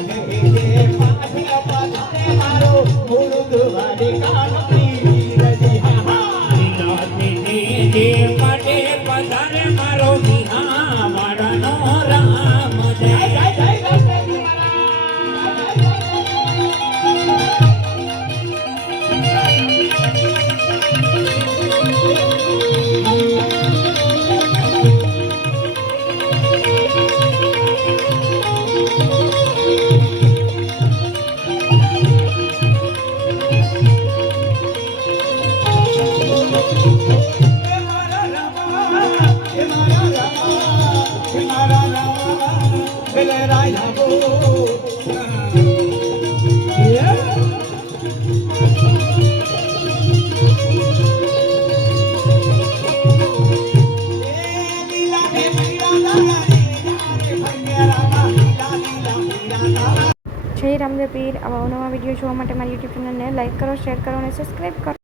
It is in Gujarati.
જય રામદેવ પીર. આવા નવા વિડીયો જોવા માટે મારી યુટ્યુબ ચેનલને લાઈક કરો, શેર કરો અને સબસ્ક્રાઈબ કરો.